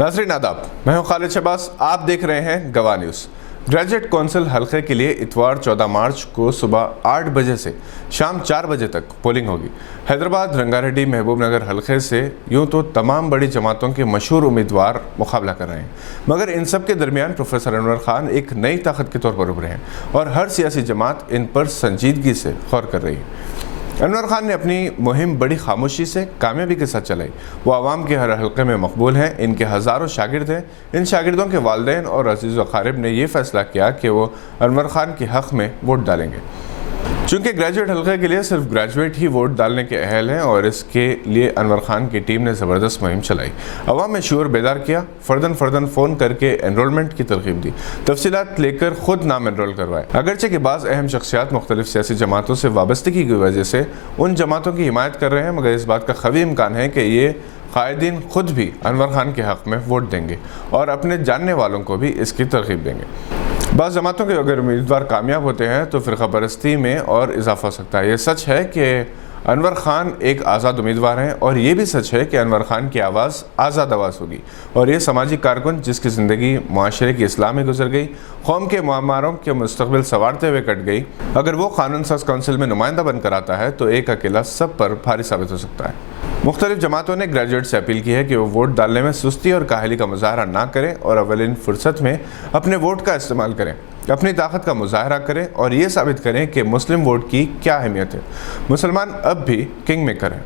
नाज़रीन आदाब, मैं हूं खालिद शहबाज। आप देख रहे हैं गवाह न्यूज़। ग्रेजुएट कौंसिल हल्के के लिए इतवार 14 मार्च को सुबह 8 बजे से शाम 4 बजे तक पोलिंग होगी। हैदराबाद, रंगारेड्डी, महबूब नगर हल्के से यूं तो तमाम बड़ी जमातों के मशहूर उम्मीदवार मुकाबला कर रहे हैं, मगर इन सब के दरमियान प्रोफेसर अनवर खान एक नई ताकत के तौर पर उभरे हैं और हर सियासी जमात इन पर संजीदगी से गौर कर रही है। अनवर खान ने अपनी मुहिम बड़ी खामोशी से कामयाबी के साथ चलाई। वो आवाम के हर हल्के में मकबूल हैं। इनके हज़ारों शागिर्द हैं। इन शागिर्दों के वालिदैन और अज़ीज़ व अक़ारिब ने यह फ़ैसला किया कि वो अनवर खान के हक़ में वोट डालेंगे। चूँकि ग्रेजुएट हल्के के लिए सिर्फ ग्रेजुएट ही वोट डालने के अहल हैं और इसके लिए अनवर खान की टीम ने ज़बरदस्त मुहिम चलाई। अवाम में शूर बेदार किया, फ़र्दन फ़ोन करके एनरोलमेंट की तरगीब दी, तफसीलात लेकर खुद नाम एनरोल करवाए। अगरचे के बाद अहम शख्सियात मुख्तलिफ सियासी जमातों से वाबस्तगी की वजह से उन जमातों की हिमायत कर रहे हैं, मगर इस बात का ख़वी इम्कान है कि ये कायदीन खुद भी अनवर खान के हक़ में वोट देंगे और अपने जानने वालों को भी इसकी तरगीब देंगे। बाज़ जमातों के अगर उम्मीदवार कामयाब होते हैं तो फ़िरक़ा परस्ती में और इजाफा हो सकता है। ये सच है कि अनवर खान एक आज़ाद उम्मीदवार हैं और ये भी सच है कि अनवर खान की आवाज़ आज़ाद आवाज़ होगी और ये समाजी कारकुन जिसकी ज़िंदगी मुआशरे की इस्लाह में गुजर गई, कौम के मामारों के मुस्तक़बिल संवारते हुए कट गई, अगर वो कानून साज़ कौंसिल में नुमाइंदा बनकर आता है तो एक अकेला सब पर भारी साबित हो सकता है। मुख्तलिफ जमातों ने ग्रेजुएट से अपील की है कि वो वोट डालने में सुस्ती और काहली का मुजाहरा ना करें और अवलिन फुर्सत में अपने वोट का इस्तेमाल करें, अपनी ताकत का मुजाहरा करें और ये साबित करें कि मुस्लिम वोट की क्या अहमियत है। मुसलमान अब भी किंग मेकर हैं।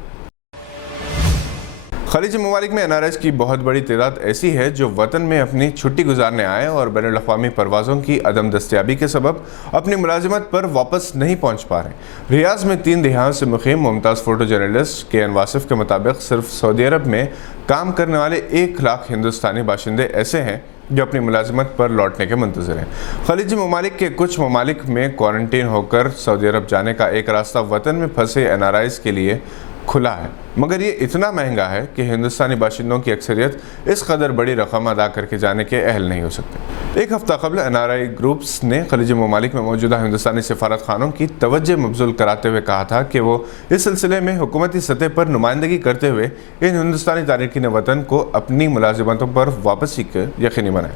खलीजी ममालिक में NRIs की बहुत बड़ी तादाद ऐसी है जो वतन में अपनी छुट्टी गुजारने आए और बैनुल अक़वामी परवाज़ों की अदम दस्तयाबी के सबब अपनी मुलाजिमत पर वापस नहीं पहुँच पा रहे। रियाज़ में 3 दहाइयों से मुक़ीम Mumtaz photo journalist KN Wasif के मुताबिक सिर्फ सऊदी अरब में काम करने वाले 1 लाख हिंदुस्तानी बाशिंदे ऐसे हैं जो अपनी मुलाजिमत पर लौटने के मुंतज़िर हैं। खलीजी ममालिक के कुछ ममालिक में क्वारंटीन होकर सऊदी अरब जाने का एक रास्ता वतन में फंसे NRIs के लिए खुला है, मगर ये इतना महंगा है कि हिंदुस्तानी बाशिंदों की अक्सरियत इस कदर बड़ी रकम अदा करके जाने के अहल नहीं हो सकते। एक हफ्ता कबल NRI ग्रुप्स ने खलीजी ममालिक में मौजूदा हिंदुस्तानी सफारत खानों की तवज्जो मबज़ूल कराते हुए कहा था कि वो इस सिलसिले में हुकूमती सतह पर नुमाइंदगी करते हुए इन हिंदुस्तानी तारिकीन वतन को अपनी मुलाजिमतों पर वापसी के यकीनी बनाएं।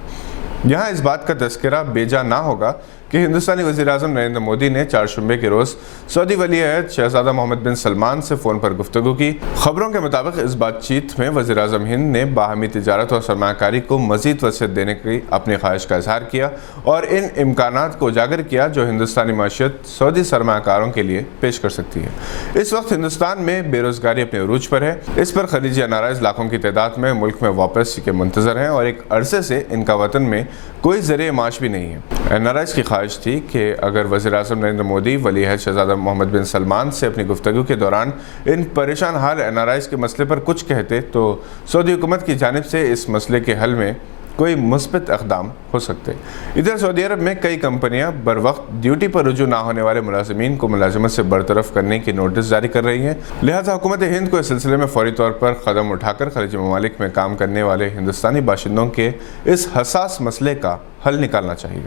यहाँ इस बात का तज़किरा बेजा ना होगा कि हिंदुस्तानी वज़ीर-ए-आज़म नरेंद्र मोदी ने 4 शुंबे के रोज़ सऊदी वली-ए-अहद शहज़ादा मोहम्मद बिन सलमान से फ़ोन पर गुफ्तगू की। खबरों के मुताबिक इस बातचीत में वज़ीर-ए-आज़म हिंद ने बाहमी तिजारत और सरमायाकारी को मज़ीद वसीयत देने की अपनी ख्वाहिश का इज़हार किया और इन इम्कानात को उजागर किया जो हिंदुस्तानी मईशत सऊदी सरमायाकारों के लिए पेश कर सकती है। इस वक्त हिंदुस्तान में बेरोज़गारी अपने उरूज पर है। इस पर खलीजी NRIs लाखों की तादाद में मुल्क में वापस के मुंतज़र हैं और एक अरसे से इनका वतन में कोई ज़रिए माश भी नहीं है। NRIs की ख्वाहिश थी कि अगर वज़ीर-ए-आज़म नरेंद्र मोदी वली-ए-अहद शहज़ादा मोहम्मद बिन सलमान से अपनी गुफ्तगू के दौरान इन परेशान हाल NRIs के मसले पर कुछ कहते तो सऊदी हुकूमत की जानिब से इस मसले के हल में कोई मुस्बित इक़दाम हो सकते। इधर सऊदी अरब में कई कंपनियां बर वक्त ड्यूटी पर रुजू ना होने वाले मुलाजिमीन को मुलाजिमत से बरतरफ करने की नोटिस जारी कर रही हैं। लिहाजा हुकूमत हिंद को इस सिलसिले में फौरी तौर पर कदम उठाकर खलीजी ममालिक में काम करने वाले हिंदुस्तानी बाशिंदों के इस हसास मसले का हल निकालना चाहिए।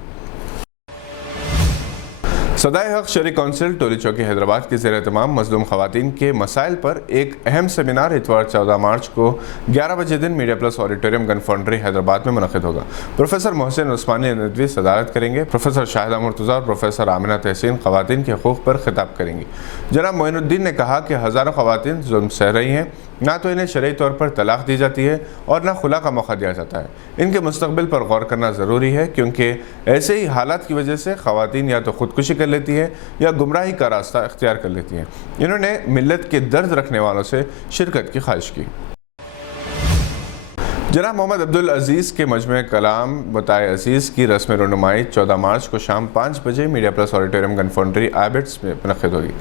सदाए हक शरीक कौंसिल टोली चौकी हैदराबाद के ज़ेर एहतमाम मज़लूम ख़वातीन के मसाइल पर एक अहम सेमिनार इतवार 14 मार्च को 11 बजे दिन media plus auditorium gun foundry Hyderabad में मुनक़िद होगा। प्रोफेसर मोहसिन उस्मानी नदवी सदारत करेंगे। प्रोफेसर शाहिदा मुर्तज़ा और प्रोफेसर आमिना तहसीन ख़वातीन के हक़ूक़ पर खिताब करेंगी। जनाब मोइनुद्दीन ने कहा कि हज़ारों ख़वातीन जुल्म सह रही हैं, ना तो इन्हें शरई तौर पर तलाक़ दी जाती है और ना खुला का मौका दिया जाता है। इनके मुस्तक़बिल पर गौर करना ज़रूरी है क्योंकि ऐसे ही हालात की वजह से ख़वातीन या तो ख़ुदकुशी कर लेती है या गुमराही का रास्ता इख्तियार कर लेती हैं। इन्होंने मिल्लत के दर्द रखने वालों से शिरकत की ख्वाहिश की। जनाब मोहम्मद अब्दुल अजीज़ के मजमे कलाम बताए अजीज़ की रस्म रुनुमाई 14 मार्च को शाम 5 बजे media plus auditorium gun foundry आइबेट्स में मुनक़िद होगी।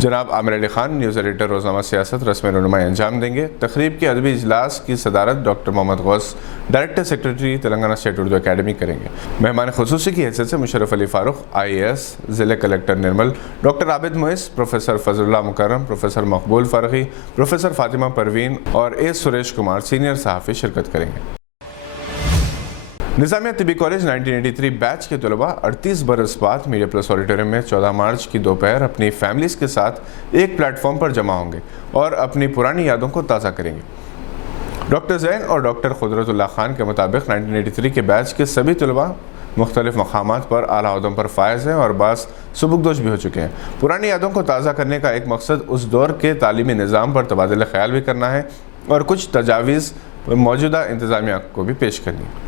जनाब आमिर अली खान न्यूज़ एडिटर रोज़नामा सियासत रस्म रुनुमाई अंजाम देंगे। तकरीब के अदबी इजलास की सदारत doctor Mohammed Ghouse director secretary Telangana state Urdu academy करेंगे। मेहमान खुसूसी की हैसियत से मुशर्रफ अली फारूक IAS, ज़िले collector Nirmal, doctor Abid Moiz, professor Fazlullah Mukarram, professor Maqbool Fargi, professor Fatima Parveen और A सुरेश कुमार सीनियर सहाफ़ी शिरकत करेंगे। निज़ामिया तिबी कॉलेज 1983 बैच के तलबा 38 बरस बाद मीडिया प्लस ऑडिटोरियम में 14 मार्च की दोपहर अपनी फैमिलीज़ के साथ एक प्लेटफॉर्म पर जमा होंगे और अपनी पुरानी यादों को ताज़ा करेंगे। डॉक्टर जैन और डॉक्टर कुदरतुल्लाह खान के मुताबिक 1983 के बैच के सभी तलबा मुख्तलिफ मकामात पर आला अहदों पर फायज़ हैं और बास सुबुकदोश भी हो चुके हैं। पुरानी यादों को ताज़ा करने का एक मकसद उस दौर के तालीमी निज़ाम पर तबादला ख्याल भी करना है और कुछ तजावीज़ मौजूदा इंतज़ामिया को भी पेश करनी है।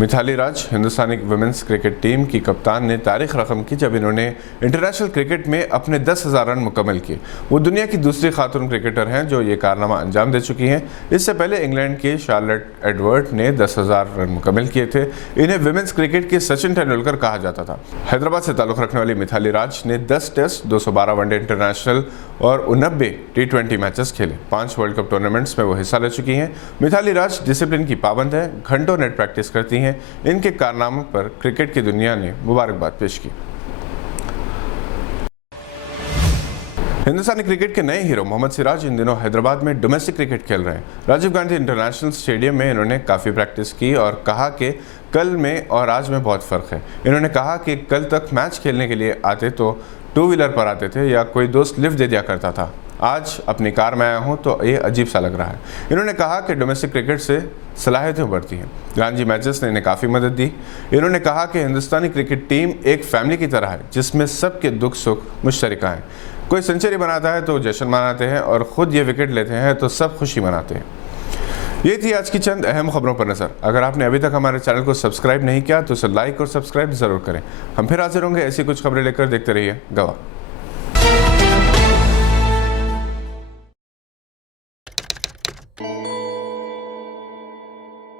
मिथाली राज हिंदुस्तानी वुमेंस क्रिकेट टीम की कप्तान ने तारीख रकम की जब इन्होंने इंटरनेशनल क्रिकेट में अपने 10,000 रन मुकम्मल किए। वो दुनिया की दूसरी खातून क्रिकेटर हैं जो ये कारनामा अंजाम दे चुकी हैं। इससे पहले इंग्लैंड के शार्लेट एडवर्ड ने 10,000 रन मुकम्मल किए थे। इन्हें वुमेंस क्रिकेट के सचिन तेंदुलकर कहा जाता था। हैदराबाद से ताल्लुक़ रखने वाली मिथाली राज ने 10 टेस्ट, 212 वनडे इंटरनेशनल और 89 T20 मैचेस खेले। 5 वर्ल्ड कप टूर्नामेंट्स में वो हिस्सा ले चुकी हैं। मिथाली राज डिसिप्लिन की पाबंद है, घंटों नेट प्रैक्टिस करती हैं। इनके कारनामों पर क्रिकेट की दुनिया ने मुबारकबाद पेश की। हिंदुस्तानी क्रिकेट के नए हीरो मोहम्मद सिराज इन दिनों हैदराबाद में डोमेस्टिक क्रिकेट खेल रहे हैं। राजीव गांधी इंटरनेशनल स्टेडियम में इन्होंने काफ़ी प्रैक्टिस की और कहा कि कल में और आज में बहुत फ़र्क है। इन्होंने कहा कि कल तक मैच खेलने के लिए आते तो 2 व्हीलर पर आते थे या कोई दोस्त लिफ्ट दे दिया करता था। आज अपनी कार में आया हूँ तो ये अजीब सा लग रहा है। इन्होंने कहा कि डोमेस्टिक क्रिकेट से सलाहियतें बढ़ती हैं। रणजी मैचेस ने इन्हें काफ़ी मदद दी। इन्होंने कहा कि हिंदुस्तानी क्रिकेट टीम एक फैमिली की तरह है जिसमें सबके दुख सुख मुश्तरका हैं। कोई सेंचुरी बनाता है तो जश्न मनाते हैं और ख़ुद ये विकेट लेते हैं तो सब खुशी मनाते हैं। ये थी आज की चंद अहम खबरों पर नज़र। अगर आपने अभी तक हमारे चैनल को सब्सक्राइब नहीं किया तो उसे लाइक और सब्सक्राइब ज़रूर करें। हम फिर हाजिर होंगे ऐसी कुछ खबरें लेकर। देखते रहिए गवाह।